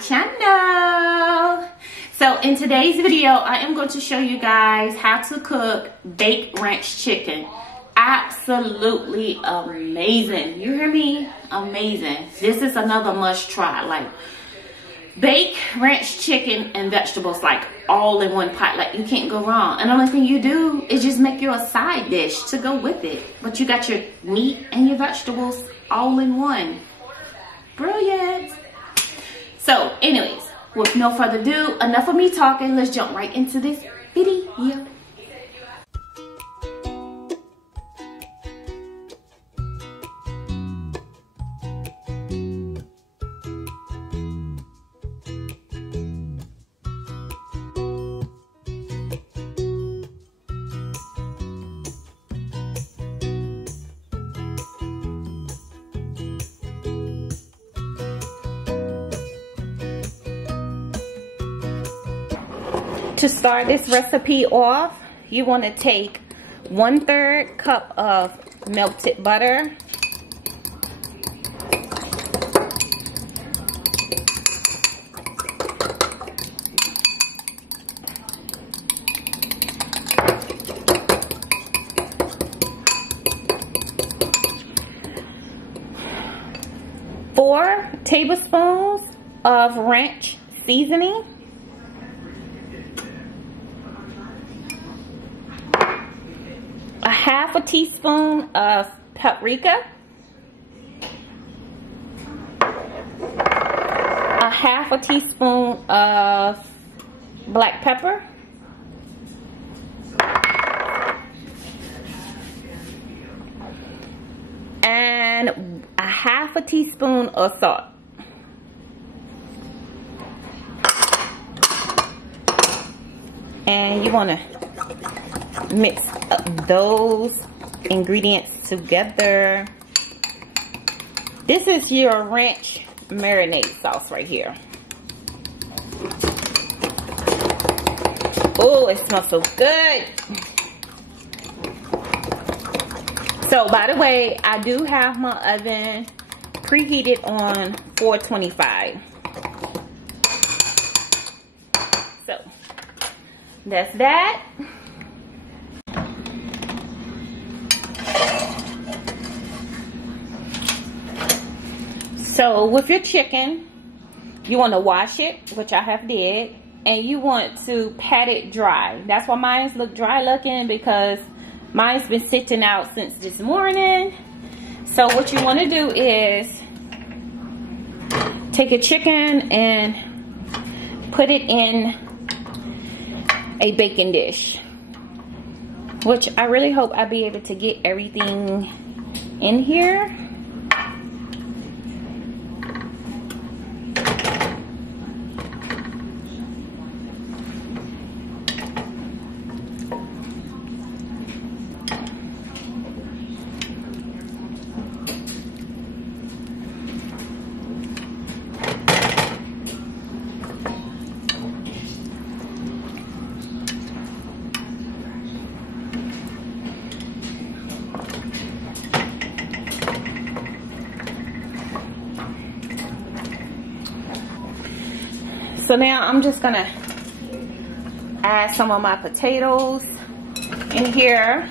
channel. So in today's video, I am going to show you guys how to cook baked ranch chicken. Absolutely amazing. You hear me? Amazing. This is another must try. Like, baked ranch chicken and vegetables, like all in one pot. Like, you can't go wrong. And the only thing you do is just make you a side dish to go with it. But you got your meat and your vegetables all in one. Brilliant. So anyways, with no further ado, enough of me talking, let's jump right into this video. To start this recipe off, you want to take 1/3 cup of melted butter, four tablespoons of ranch seasoning, a half a teaspoon of paprika, a half a teaspoon of black pepper, and a half a teaspoon of salt. And you want to mix up those ingredients together. This is your ranch marinade sauce right here. Oh, it smells so good. So by the way, I do have my oven preheated on 425. So that's that. So with your chicken, you want to wash it, which I have did, and you want to pat it dry. That's why mine look dry looking, because mine's been sitting out since this morning. So what you want to do is take a chicken and put it in a baking dish, which I really hope I'll be able to get everything in here. So now I'm just gonna add some of my potatoes in here.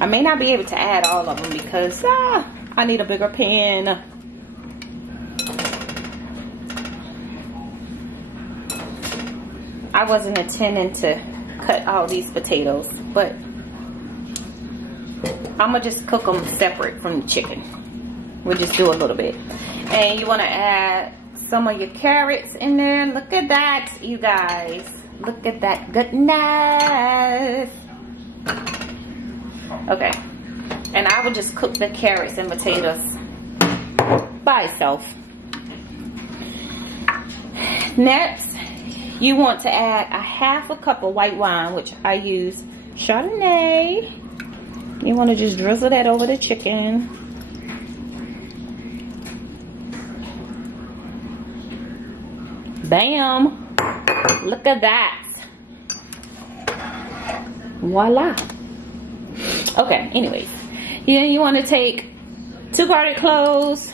I may not be able to add all of them because I need a bigger pan. I wasn't intending to cut all these potatoes, but I'm gonna just cook them separate from the chicken. We'll just do a little bit. And you wanna add some of your carrots in there. Look at that, you guys. Look at that goodness. Okay, and I will just cook the carrots and potatoes by itself. Next, you want to add a half a cup of white wine, which I use Chardonnay. You want to just drizzle that over the chicken. Bam! Look at that. Voila. Okay, anyways. Then you want to take 2 garlic cloves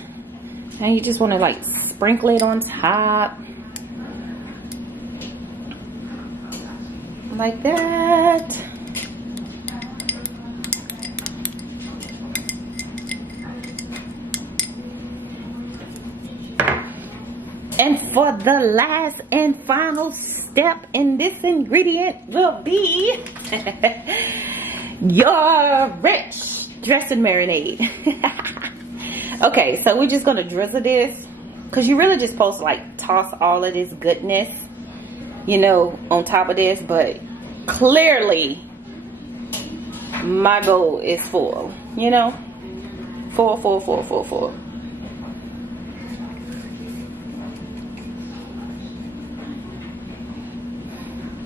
and you just want to like sprinkle it on top. Like that. And for the last and final step in this ingredient will be your rich dressing marinade. Okay, so we're just gonna drizzle this, because you really just supposed to like toss all of this goodness, you know, on top of this, but clearly my bowl is full, you know, full.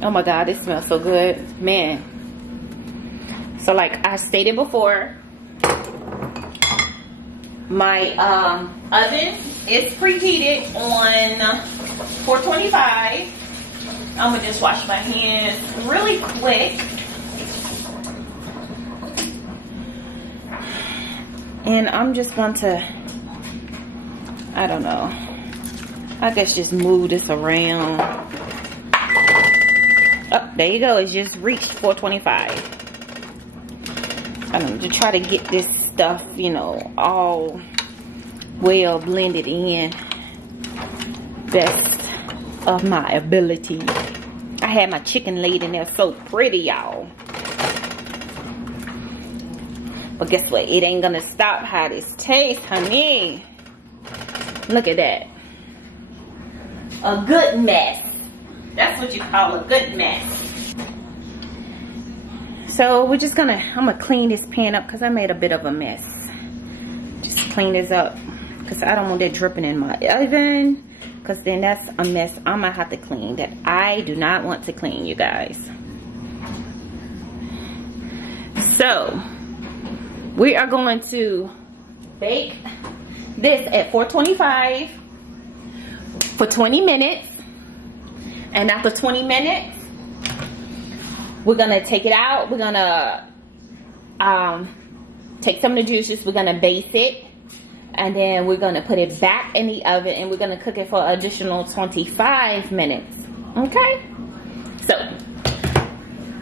Oh my God, it smells so good, man. So like I stated before, my oven is preheated on 425. I'm gonna just wash my hands really quick. And I'm just going to, I don't know, I guess just move this around. Oh, there you go. It's just reached 425. I don't know, to try to get this stuff, you know, all well blended in. Best of my ability. I had my chicken laid in there so pretty, y'all. But guess what? It ain't gonna stop how this tastes, honey. Look at that. A good mess. That's what you call a good mess. So we're just gonna, I'm gonna clean this pan up because I made a bit of a mess. Just clean this up because I don't want that dripping in my oven, because then that's a mess I'm gonna have to clean that I do not want to clean, you guys. So we are going to bake this at 425 for 20 minutes. And after 20 minutes, we're gonna take it out. We're gonna take some of the juices. We're gonna base it. And then we're gonna put it back in the oven and we're gonna cook it for an additional 25 minutes. Okay? So,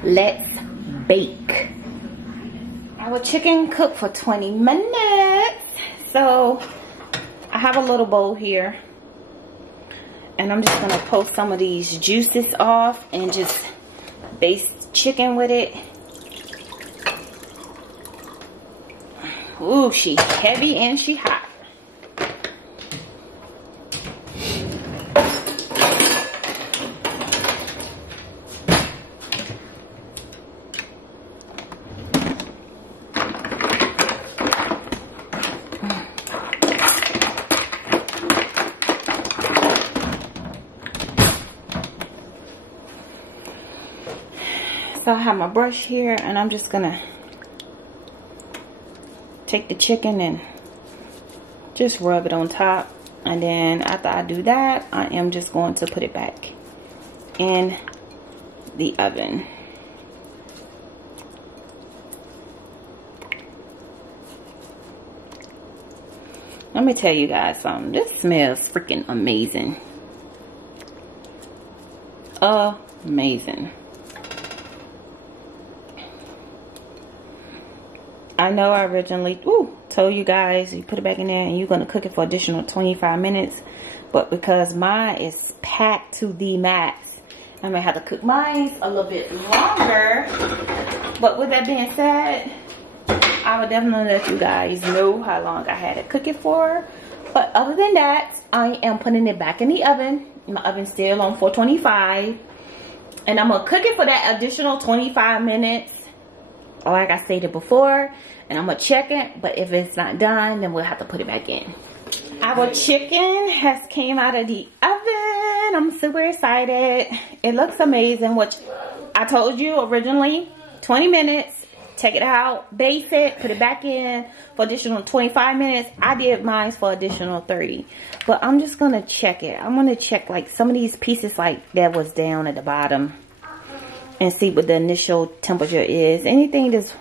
let's bake. Our chicken cooked for 20 minutes. So, I have a little bowl here. And I'm just gonna pull some of these juices off and just baste chicken with it. Ooh, she heavy and she hot. So I have my brush here and I'm just gonna take the chicken and just rub it on top. And then after I do that, I am just going to put it back in the oven. Let me tell you guys something. This smells freaking amazing. Amazing. I know I originally told you guys you put it back in there and you're going to cook it for additional 25 minutes. But because mine is packed to the max, I may have to cook mine a little bit longer. But with that being said, I will definitely let you guys know how long I had to cook it for. But other than that, I am putting it back in the oven. My oven's still on 425. And I'm going to cook it for that additional 25 minutes. Like I stated before. And I'm going to check it. But if it's not done, then we'll have to put it back in. Our chicken has came out of the oven. I'm super excited. It looks amazing. Which I told you originally, 20 minutes. Take it out, base it, put it back in for additional 25 minutes. I did mine for additional 30. But I'm just going to check it. I'm going to check like some of these pieces like that was down at the bottom. And see what the initial temperature is. Anything that's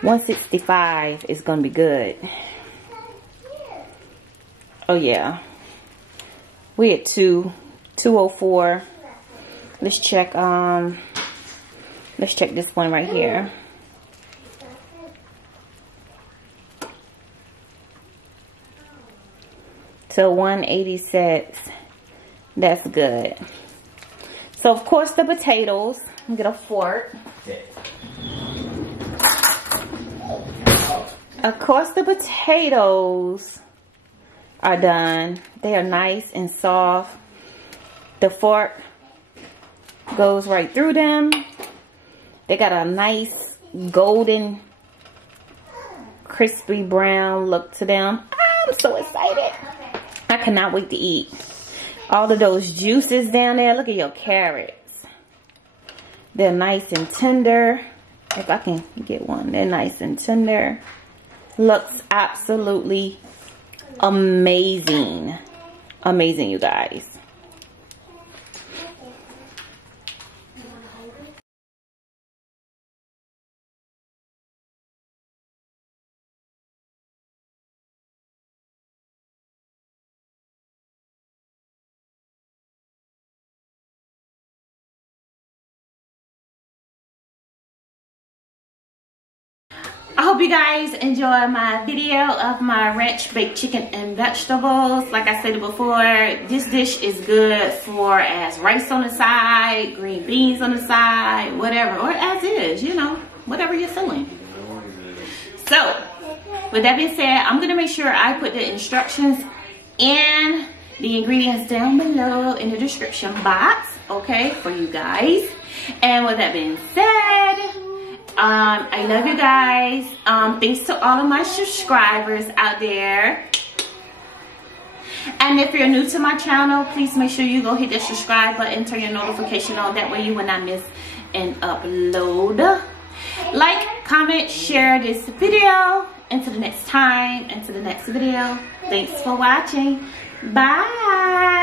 165 is going to be good. Oh yeah. We at 204. Let's check this one right here. So 186. That's good. So of course the potatoes. Let me get a fork. Of course the potatoes are done. They are nice and soft. The fork goes right through them. They got a nice golden crispy brown look to them. I'm so excited. I cannot wait to eat. All of those juices down there. Look at your carrots. They're nice and tender. If I can get one. They're nice and tender. Looks absolutely amazing. Amazing, you guys. I hope you guys enjoy my video of my ranch baked chicken and vegetables. Like I said before, this dish is good for as rice on the side, green beans on the side, whatever, or as is, you know, whatever you're feeling. So, with that being said, I'm gonna make sure I put the instructions and the ingredients down below in the description box, okay, for you guys. And with that being said, I love you guys. Thanks to all of my subscribers out there. And if you're new to my channel, please make sure you go hit the subscribe button, turn your notification on. That way you will not miss an upload. Like, comment, share this video. Until the next time, until the next video. Thanks for watching. Bye.